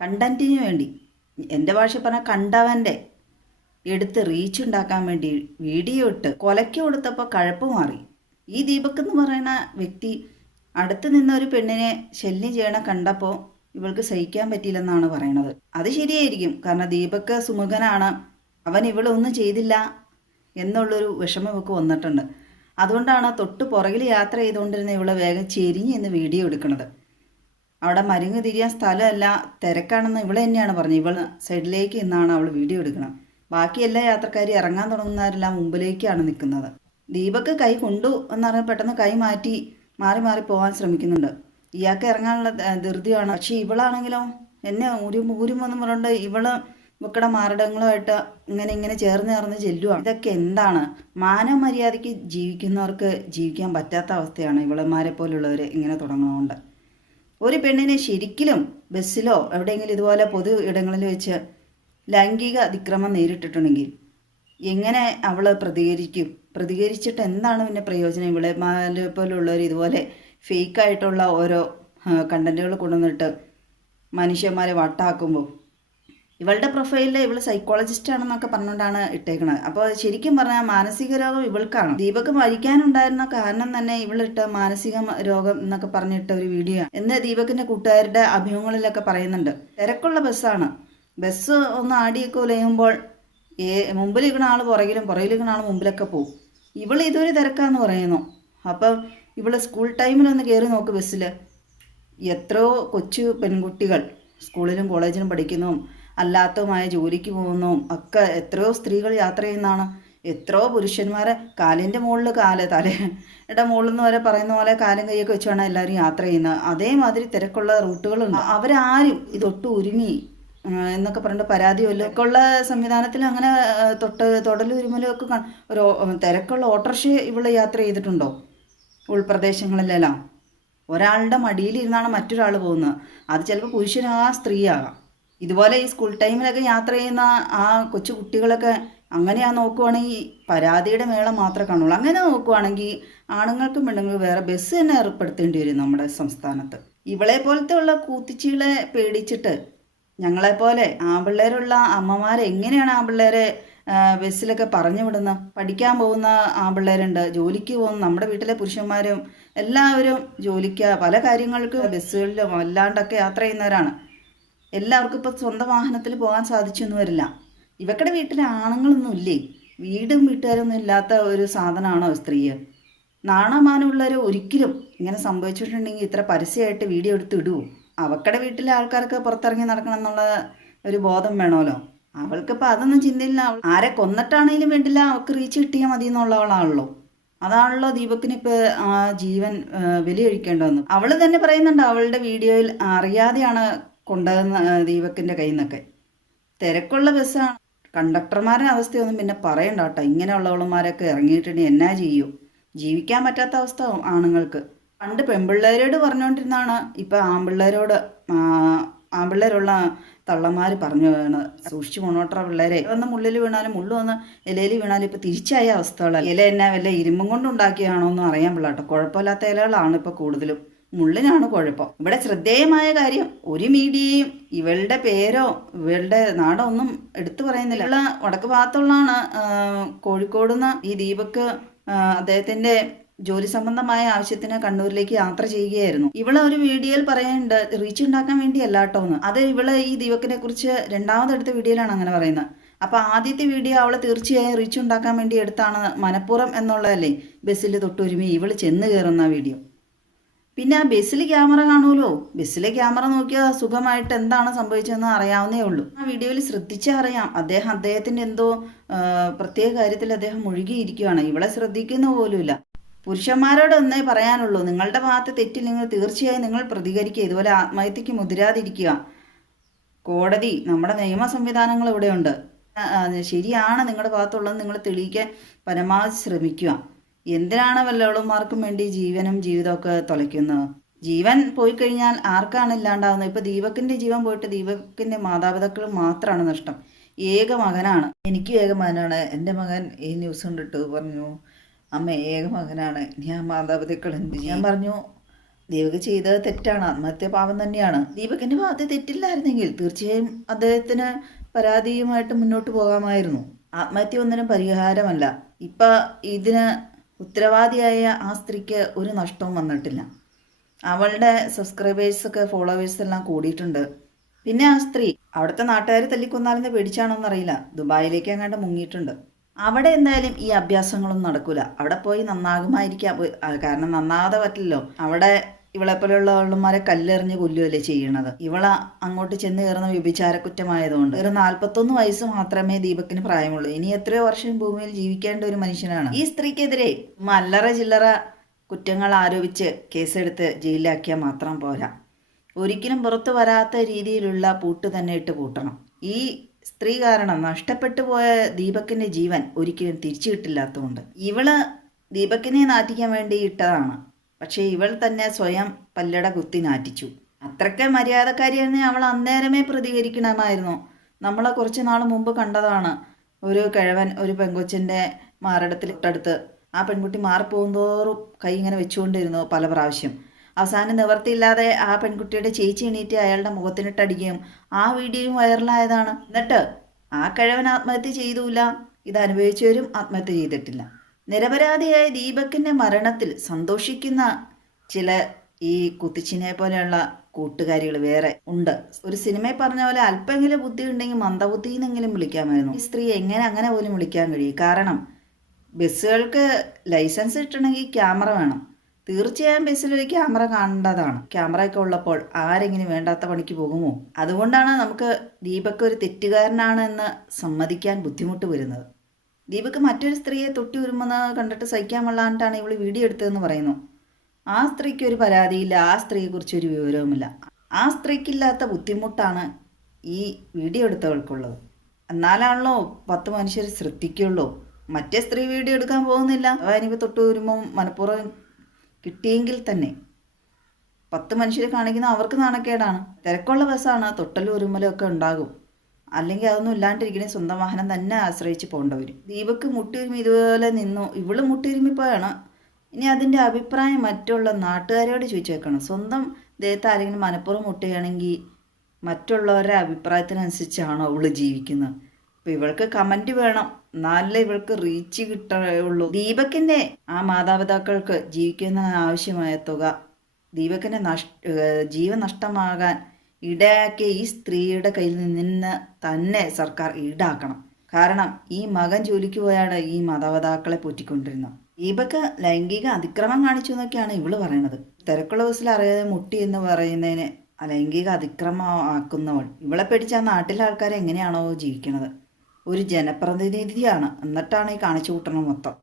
കണ്ടന്റിന് വേണ്ടി, എൻ്റെ ഭാഷ പറഞ്ഞാൽ കണ്ടവൻ്റെ എടുത്ത് റീച്ച് ഉണ്ടാക്കാൻ വേണ്ടി വീഡിയോ ഇട്ട് കൊലയ്ക്ക് കൊടുത്തപ്പോൾ കഴപ്പ് മാറി. ഈ ദീപക് എന്ന് പറയുന്ന വ്യക്തി അടുത്ത് നിന്ന ഒരു പെണ്ണിനെ ശല്യം ചെയ്യണ കണ്ടപ്പോൾ ഇവൾക്ക് സഹിക്കാൻ പറ്റിയില്ലെന്നാണ് പറയണത്. അത് ശരിയായിരിക്കും, കാരണം ദീപക് സുമുഖനാണ്, അവൻ ഇവളൊന്നും ചെയ്തില്ല എന്നുള്ളൊരു വിഷമം ഇവൾക്ക് വന്നിട്ടുണ്ട്. അതുകൊണ്ടാണ് തൊട്ട് പുറകിൽ യാത്ര ചെയ്തുകൊണ്ടിരുന്ന ഇവളെ വേഗം ചെരിഞ്ഞ് എന്ന് വീഡിയോ എടുക്കുന്നത്. അവിടെ മരുങ്ങ് തിരിയാൻ സ്ഥലമല്ല, തിരക്കാണെന്ന് ഇവളെ തന്നെയാണ് പറഞ്ഞത്. ഇവൾ സൈഡിലേക്ക് നിന്നാണ് അവൾ വീഡിയോ എടുക്കണം. ബാക്കി എല്ലാ യാത്രക്കാരും ഇറങ്ങാൻ തുടങ്ങുന്നവരെല്ലാം മുമ്പിലേക്കാണ് നിൽക്കുന്നത്. ദീപക് കൈ കൊണ്ടു എന്ന് പറഞ്ഞാൽ പെട്ടെന്ന് കൈ മാറ്റി മാറി മാറി പോകാൻ ശ്രമിക്കുന്നുണ്ട്. ഇയാൾക്ക് ഇറങ്ങാനുള്ള ധൃതിയാണ്. പക്ഷേ ഇവളാണെങ്കിലോ എന്നെ ഊരുമെന്ന് പറഞ്ഞുകൊണ്ട് ഇവക്കടെ മാരടങ്ങളുമായിട്ട് ഇങ്ങനെ ചേർന്ന് ചെല്ലുവാണ്. ഇതൊക്കെ എന്താണ്? മാനമര്യാദയ്ക്ക് ജീവിക്കുന്നവർക്ക് ജീവിക്കാൻ പറ്റാത്ത അവസ്ഥയാണ് ഇവളന്മാരെ പോലുള്ളവർ ഇങ്ങനെ തുടങ്ങുന്നതുകൊണ്ട്. ഒരു പെണ്ണിനെ ശരിക്കും ബസ്സിലോ എവിടെയെങ്കിലും ഇതുപോലെ പൊതു ഇടങ്ങളിൽ വെച്ച് ലൈംഗിക അതിക്രമം നേരിട്ടിട്ടുണ്ടെങ്കിൽ എങ്ങനെ അവൾ പ്രതികരിച്ചിട്ട് എന്താണ് പിന്നെ പ്രയോജനം? ഇവളെമാരെ പോലുള്ളവർ ഇതുപോലെ ഫേക്കായിട്ടുള്ള ഓരോ കണ്ടന്റുകൾ കൊണ്ടുവന്നിട്ട് മനുഷ്യന്മാരെ വട്ടാക്കുമ്പോൾ, ഇവളുടെ പ്രൊഫൈലിൽ ഇവൾ സൈക്കോളജിസ്റ്റ് ആണെന്നൊക്കെ പറഞ്ഞുകൊണ്ടാണ് ഇട്ടേക്കണത്. അപ്പോൾ ശരിക്കും പറഞ്ഞാൽ മാനസിക രോഗം ഇവൾക്കാണ്. ദീപക് മരിക്കാനുണ്ടായിരുന്ന കാരണം തന്നെ ഇവളിട്ട മാനസിക രോഗം എന്നൊക്കെ പറഞ്ഞിട്ട ഒരു വീഡിയോ എന്ന് ദീപകിന്റെ കൂട്ടുകാരുടെ അഭിമുഖങ്ങളിലൊക്കെ പറയുന്നുണ്ട്. തിരക്കുള്ള ബസ്സാണ്, ബസ് ഒന്ന് ആടിയൊക്കെ ഉലയുമ്പോൾ മുമ്പിലിരിക്കുന്ന ആൾ പുറകിലിരിക്കുന്ന ആൾ മുമ്പിലൊക്കെ പോകും. ഇവൾ ഇതൊരു തിരക്കാന്ന് പറയുന്നു. അപ്പം ഇവള് സ്കൂൾ ടൈമിലൊന്ന് കയറി നോക്ക്, ബസ്സിൽ എത്രയോ കൊച്ചു പെൺകുട്ടികൾ സ്കൂളിലും കോളേജിലും പഠിക്കുന്നതും അല്ലാത്തതുമായ ജോലിക്ക് പോകുന്നതും ഒക്കെ എത്രയോ സ്ത്രീകൾ യാത്ര ചെയ്യുന്നതാണ്. എത്രയോ പുരുഷന്മാരെ കാലിൻ്റെ മുകളിൽ തലയുടെ മുകളിൽ നിന്ന് വരെ പറയുന്ന പോലെ കാലും കൈയൊക്കെ വെച്ചാണ് എല്ലാവരും യാത്ര ചെയ്യുന്നത്. അതേമാതിരി തിരക്കുള്ള റൂട്ടുകളുണ്ട്. അവരാരും ഇതൊട്ട് ഉരുമി എന്നൊക്കെ പറഞ്ഞിട്ട് പരാതിയല്ലോ ഒക്കെ ഉള്ള സംവിധാനത്തിൽ അങ്ങനെ തൊടലും ഉരുമലും ഒക്കെ ഒരു തിരക്കുള്ള ഓട്ടോറിക്ഷ ഇവിടെ യാത്ര ചെയ്തിട്ടുണ്ടോ? ഉൾപ്രദേശങ്ങളിലെല്ലാം ഒരാളുടെ മടിയിലിരുന്നാണ് മറ്റൊരാൾ പോകുന്നത്. അത് ചിലപ്പോൾ പുരുഷനാകാം, സ്ത്രീയാകാം. ഇതുപോലെ ഈ സ്കൂൾ ടൈമിലൊക്കെ യാത്ര ചെയ്യുന്ന ആ കൊച്ചു കുട്ടികളൊക്കെ അങ്ങനെയാ നോക്കുവാണെങ്കിൽ പരാതിയുടെ മേളം മാത്രമേ കാണുള്ളൂ. അങ്ങനെ നോക്കുവാണെങ്കിൽ ആണുങ്ങൾക്കും പെണ്ണുങ്ങൾക്കും വേറെ ബസ് തന്നെ ഏർപ്പെടുത്തേണ്ടി വരും നമ്മുടെ സംസ്ഥാനത്ത്. ഇവളെ പോലത്തെ ഉള്ള കൂത്തിച്ചികളെ പേടിച്ചിട്ട് ഞങ്ങളെപ്പോലെ ആൺപിള്ളേരുള്ള അമ്മമാരെ എങ്ങനെയാണ് ആൺപിള്ളേരെ ബസ്സിലൊക്കെ പറഞ്ഞു വിടുന്നത്? പഠിക്കാൻ പോകുന്ന ആൺപിള്ളേരുണ്ട്, ജോലിക്ക് പോകുന്ന നമ്മുടെ വീട്ടിലെ പുരുഷന്മാരും എല്ലാവരും ജോലിക്ക് പല കാര്യങ്ങൾക്ക് ബസ്സുകളിലും അല്ലാണ്ടൊക്കെ യാത്ര ചെയ്യുന്നവരാണ്. എല്ലാവർക്കും ഇപ്പോൾ സ്വന്തം വാഹനത്തിൽ പോകാൻ സാധിച്ചൊന്നും വരില്ല. ഇവക്കടെ വീട്ടിലെ ആണുങ്ങളൊന്നും ഇല്ലേ? വീടും വീട്ടുകാരൊന്നും ഇല്ലാത്ത ഒരു സാധനമാണോ സ്ത്രീ? നാണമാനമുള്ളവർ ഒരിക്കലും ഇങ്ങനെ സംഭവിച്ചിട്ടുണ്ടെങ്കിൽ ഇത്ര പരസ്യമായിട്ട് വീഡിയോ എടുത്ത് ഇടുവോ? അവക്കടെ വീട്ടിലെ ആൾക്കാർക്ക് പുറത്തിറങ്ങി നടക്കണം എന്നുള്ള ഒരു ബോധം വേണമല്ലോ. അവൾക്കിപ്പോൾ അതൊന്നും ചിന്തയില്ല. ആരെ കൊന്നിട്ടാണെങ്കിലും വേണ്ടില്ല, അവൾക്ക് റീച്ച് കിട്ടിയാൽ മതി എന്നുള്ളവളാണല്ലോ. അതാണല്ലോ ദീപക്കിന് ഇപ്പോൾ ആ ജീവൻ ബലി കഴിക്കേണ്ടതെന്ന് അവൾ തന്നെ പറയുന്നുണ്ട്. അവളുടെ വീഡിയോയിൽ അറിയാതെയാണ് കൊണ്ടുവന്ന ദീപക്കിൻ്റെ കയ്യിൽ നിന്നൊക്കെ. തിരക്കുള്ള ബസ്സാണ്, കണ്ടക്ടർമാരുടെ അവസ്ഥയൊന്നും പിന്നെ പറയണ്ട കേട്ടോ. ഇങ്ങനെയുള്ളവളന്മാരൊക്കെ ഇറങ്ങിയിട്ടുണ്ടെങ്കിൽ എന്നാ ചെയ്യൂ? ജീവിക്കാൻ പറ്റാത്ത അവസ്ഥ ആണുങ്ങൾക്ക്. പണ്ട് പെൺപിള്ളേരോട് പറഞ്ഞുകൊണ്ടിരുന്നാണ് ഇപ്പം ആൺപിള്ളേരുള്ള തള്ളന്മാർ പറഞ്ഞു വേണത്. സൂക്ഷിച്ചു പോണോട്ടറ പിള്ളേരെ, വന്ന് മുള്ളിൽ വീണാലും മുള്ളു വന്ന് ഇലയിൽ വീണാലും ഇപ്പം തിരിച്ചായ അവസ്ഥകളല്ല. ഇല എന്നാ വല്ല ഇരുമ്പും കൊണ്ടുണ്ടാക്കിയാണോ എന്ന് അറിയാൻ പിള്ളാട്ടോ. കുഴപ്പമില്ലാത്ത ഇലകളാണ് ഇപ്പോൾ കൂടുതലും, മുള്ളിനാണ് കുഴപ്പം. ഇവിടെ ശ്രദ്ധേയമായ കാര്യം, ഒരു മീഡിയയും ഇവളുടെ പേരോ ഇവളുടെ നാടോ ഒന്നും എടുത്തു പറയുന്നില്ല. ഇവള് വടക്ക് ഭാഗത്തുള്ളതാണ്. കോഴിക്കോട് നിന്ന് ഈ ദീപക് അദ്ദേഹത്തിന്റെ ജോലി സംബന്ധമായ ആവശ്യത്തിന് കണ്ണൂരിലേക്ക് യാത്ര ചെയ്യുകയായിരുന്നു. ഇവള് ഒരു വീഡിയോയിൽ പറയുന്നുണ്ട് റീച്ച് ഉണ്ടാക്കാൻ വേണ്ടിയല്ല കേട്ടോ എന്ന്. അത് ഇവള് ഈ ദീപകിനെ കുറിച്ച് രണ്ടാമതെടുത്ത വീഡിയോയിലാണ് അങ്ങനെ പറയുന്നത്. അപ്പോൾ ആദ്യത്തെ വീഡിയോ അവൾ തീർച്ചയായും റീച്ച് ഉണ്ടാക്കാൻ വേണ്ടി എടുത്താണ്, മനഃപൂർവ്വം എന്നുള്ളതല്ലേ. ബസ്സിൽ തൊട്ടുരുമി ഇവള് ചെന്ന് കയറുന്ന വീഡിയോ. പിന്നെ ആ ബസ്സിൽ ക്യാമറ കാണുമല്ലോ, ബസ്സിലെ ക്യാമറ നോക്കിയാൽ സുഖമായിട്ട് എന്താണ് സംഭവിച്ചതെന്ന് അറിയാവുന്നേ ഉള്ളൂ. ആ വീഡിയോയിൽ ശ്രദ്ധിച്ചാൽ അറിയാം, അദ്ദേഹത്തിൻ്റെ എന്തോ പ്രത്യേക കാര്യത്തിൽ അദ്ദേഹം മുഴുകിയിരിക്കുകയാണ്. ഇവളെ ശ്രദ്ധിക്കുന്ന പോലുമില്ല. പുരുഷന്മാരോട് ഒന്നേ പറയാനുള്ളൂ, നിങ്ങളുടെ ഭാഗത്ത് തെറ്റില്ലെങ്കിൽ തീർച്ചയായും നിങ്ങൾ പ്രതികരിക്കുക. ഇതുപോലെ ആത്മഹത്യക്ക് മുതിരാതിരിക്കുക. കോടതി, നമ്മുടെ നിയമ സംവിധാനങ്ങൾ ഇവിടെയുണ്ട്. ശരിയാണ് നിങ്ങളുടെ ഭാഗത്തുള്ളത് നിങ്ങൾ തെളിയിക്കാൻ പരമാവധി ശ്രമിക്കുക. എന്തിനാണ് വല്ലവളുമാർക്കും വേണ്ടി ജീവനും ജീവിതമൊക്കെ തുലയ്ക്കുന്നത്? ജീവൻ പോയി കഴിഞ്ഞാൽ ആർക്കാണ് ഇല്ലാണ്ടാവുന്നത്? ഇപ്പോൾ ദീപകിൻ്റെ ജീവൻ പോയിട്ട് ദീപകിൻ്റെ മാതാപിതാക്കൾ മാത്രമാണ് നഷ്ടം. ഏക മകനാണ്, എനിക്കും ഏക മകനാണ്. എൻ്റെ മകൻ ഈ ന്യൂസ് കണ്ടിട്ട് പറഞ്ഞു, അമ്മ ഏക മകനാണ്, ഞാൻ മാതാപിതാക്കൾ എന്ത്? ഞാൻ പറഞ്ഞു, ദീപക് ചെയ്തത് തെറ്റാണ്, ആത്മഹത്യ പാപം തന്നെയാണ്. ദീപകിന്റെ ഭാഗത്ത് തെറ്റില്ലായിരുന്നെങ്കിൽ തീർച്ചയായും അദ്ദേഹത്തിന് പരാതിയുമായിട്ട് മുന്നോട്ട് പോകാമായിരുന്നു. ആത്മഹത്യ ഒന്നിനും പരിഹാരമല്ല. ഇപ്പം ഇതിന് ഉത്തരവാദിയായ ആ സ്ത്രീക്ക് ഒരു നഷ്ടവും വന്നിട്ടില്ല. അവളുടെ സബ്സ്ക്രൈബേഴ്സൊക്കെ ഫോളോവേഴ്സ് എല്ലാം കൂടിയിട്ടുണ്ട്. പിന്നെ ആ സ്ത്രീ അവിടുത്തെ നാട്ടുകാർ തല്ലിക്കൊന്നാലെന്ന് പേടിച്ചാണോന്നറിയില്ല, ദുബായിലേക്ക് അങ്ങാണ്ട് മുങ്ങിയിട്ടുണ്ട്. അവിടെ എന്തായാലും ഈ അഭ്യാസങ്ങളൊന്നും നടക്കൂല. അവിടെ പോയി നന്നാകുമായിരിക്കാം, കാരണം നന്നാകാതെ പറ്റില്ലല്ലോ. അവിടെ ഇവളെപ്പോലെയുള്ള ആളുമാരെ കല്ലെറിഞ്ഞ് കൊല്ലുകയല്ലേ ചെയ്യണത്. ഇവള അങ്ങോട്ട് ചെന്ന് കയറുന്ന വ്യഭിചാരക്കുറ്റമായതുകൊണ്ട് ഒരു 41 വയസ്സ് മാത്രമേ ദീപക്കിന് പ്രായമുള്ളൂ. ഇനി എത്രയോ വർഷം ഭൂമിയിൽ ജീവിക്കേണ്ട ഒരു മനുഷ്യനാണ്. ഈ സ്ത്രീക്കെതിരെ അല്ലറ ചില്ലറ കുറ്റങ്ങൾ ആരോപിച്ച് കേസെടുത്ത് ജയിലിലാക്കിയാൽ മാത്രം പോരാ, ഒരിക്കലും പുറത്തു വരാത്ത രീതിയിലുള്ള പൂട്ട് തന്നെ ഇട്ട് പൂട്ടണം. ഈ സ്ത്രീ കാരണം നഷ്ടപ്പെട്ടു പോയ ദീപക്കിന്റെ ജീവൻ ഒരിക്കലും തിരിച്ചു കിട്ടില്ലാത്തതുകൊണ്ട് ഇവള് ദീപക്കിനെ നാറ്റിക്കാൻ വേണ്ടി ഇട്ടതാണ്. പക്ഷേ ഇവൾ തന്നെ സ്വയം പല്ലട കുത്തി നാറ്റിച്ചു. അത്രയ്ക്ക് മര്യാദക്കാരിയെന്ന് അവൾ അന്നേരമേ പ്രതികരിക്കണമായിരുന്നു. നമ്മളെ കുറച്ച് നാൾ മുമ്പ് കണ്ടതാണ്, ഒരു കിഴവൻ ഒരു പെൺകൊച്ചിൻ്റെ മാറിടത്തിൽ ഇട്ടടുത്ത് ആ പെൺകുട്ടി മാറിപ്പോകുന്തോറും കൈ ഇങ്ങനെ വെച്ചുകൊണ്ടിരുന്നു പല പ്രാവശ്യം. അവസാനം നിവർത്തിയില്ലാതെ ആ പെൺകുട്ടിയുടെ ചേച്ചി എണീറ്റ് അയാളുടെ മുഖത്തിനിട്ടടിക്കുകയും ആ വീഡിയോയും വൈറലായതാണ്. എന്നിട്ട് ആ കിഴവൻ ആത്മഹത്യ ചെയ്തൂല, ഇത് അനുഭവിച്ചവരും ആത്മഹത്യ ചെയ്തിട്ടില്ല. നിരപരാധിയായ ദീപക്കിൻ്റെ മരണത്തിൽ സന്തോഷിക്കുന്ന ചില ഈ കുത്തിച്ചിനെ പോലെയുള്ള കൂട്ടുകാരികൾ വേറെ ഉണ്ട്. ഒരു സിനിമയിൽ പറഞ്ഞ പോലെ അല്പമെങ്കിലും ബുദ്ധി ഉണ്ടെങ്കിൽ മന്ദബുദ്ധി എന്നെങ്കിലും വിളിക്കാമായിരുന്നു. ഈ സ്ത്രീ എങ്ങനെ അങ്ങനെ പോലും വിളിക്കാൻ കഴിയും? കാരണം ബസ്സുകൾക്ക് ലൈസൻസ് കിട്ടണമെങ്കിൽ ക്യാമറ വേണം. തീർച്ചയായും ബസ്സിലൊരു ക്യാമറ കാണേണ്ടതാണ്. ക്യാമറയൊക്കെ ഉള്ളപ്പോൾ ആരെങ്കിലും വേണ്ടാത്ത പണിക്ക് പോകുമോ? അതുകൊണ്ടാണ് നമുക്ക് ദീപക് ഒരു തെറ്റുകാരനാണ് എന്ന് സമ്മതിക്കാൻ ബുദ്ധിമുട്ട് വരുന്നത്. ദീപക് മറ്റൊരു സ്ത്രീയെ തൊട്ടി ഉരുമെന്ന് കണ്ടിട്ട് സഹിക്കാൻ കൊള്ളാണ്ടാണ് ഇവള് വീഡിയോ എടുത്തതെന്ന് പറയുന്നു. ആ സ്ത്രീക്ക് ഒരു പരാതിയില്ല, ആ സ്ത്രീയെക്കുറിച്ച് ഒരു വിവരവുമില്ല. ആ സ്ത്രീക്കില്ലാത്ത ബുദ്ധിമുട്ടാണ് ഈ വീഡിയോ എടുത്തവൾക്കുള്ളത്. എന്നാലാണല്ലോ 10 മനുഷ്യർ ശ്രദ്ധിക്കുള്ളൂ. മറ്റേ സ്ത്രീ വീഡിയോ എടുക്കാൻ പോകുന്നില്ല. ഇനിയിപ്പോൾ തൊട്ട് വരുമ്പം മനഃപൂർവ്വം കിട്ടിയെങ്കിൽ തന്നെ 10 മനുഷ്യർ കാണിക്കുന്ന അവർക്ക് നാണക്കേടാണ്. തിരക്കുള്ള ബസ്സാണ്, തൊട്ടലും ഒരുമലും ഒക്കെ ഉണ്ടാകും. അല്ലെങ്കിൽ അതൊന്നും ഇല്ലാണ്ടിരിക്കണേ സ്വന്തം വാഹനം തന്നെ ആശ്രയിച്ച് പോകേണ്ടി വരും. ദീപക്ക് മുട്ടിരുമി ഇതുപോലെ നിന്നു, ഇവള് മുട്ടിരുമിപ്പോയാണ്. ഇനി അതിൻ്റെ അഭിപ്രായം മറ്റുള്ള നാട്ടുകാരോട് ചോദിച്ചു വെക്കണം. സ്വന്തം ദേഹത്ത് ആരെങ്കിലും മനഃപൂർവ്വം മുട്ടുകയാണെങ്കിൽ മറ്റുള്ളവരുടെ അഭിപ്രായത്തിനനുസരിച്ചാണോ അവള് ജീവിക്കുന്നത്? അപ്പോൾ ഇവൾക്ക് കമൻറ്റ് വേണം, എന്നാലേ ഇവൾക്ക് റീച്ച് കിട്ടുള്ളൂ. ദീപക്കിൻ്റെ ആ മാതാപിതാക്കൾക്ക് ജീവിക്കുന്ന ആവശ്യമായ തുക ദീപക്കിൻ്റെ ജീവൻ നഷ്ടമാകാൻ ഇടയാക്കിയ ഈ സ്ത്രീയുടെ കയ്യിൽ നിന്ന് തന്നെ സർക്കാർ ഈടാക്കണം. കാരണം ഈ മകൻ ജോലിക്ക് പോയാണ് ഈ മാതാപിതാക്കളെ പോറ്റിക്കൊണ്ടിരുന്നത്. ദീപക് ലൈംഗിക അതിക്രമം കാണിച്ചു എന്നൊക്കെയാണ് ഇവള് പറയണത്. തിരക്കുള്ള ബസ്സിൽ അറിയാതെ മുട്ടി എന്ന് പറയുന്നതിന് ലൈംഗിക അതിക്രമമാക്കുന്നവൾ. ഇവളെ പേടിച്ച് ആ നാട്ടിലെ ആൾക്കാർ എങ്ങനെയാണോ ജീവിക്കണത്? ഒരു ജനപ്രതിനിധിയാണ്, എന്നിട്ടാണ് ഈ കാണിച്ചു കൂട്ടണത് മൊത്തം.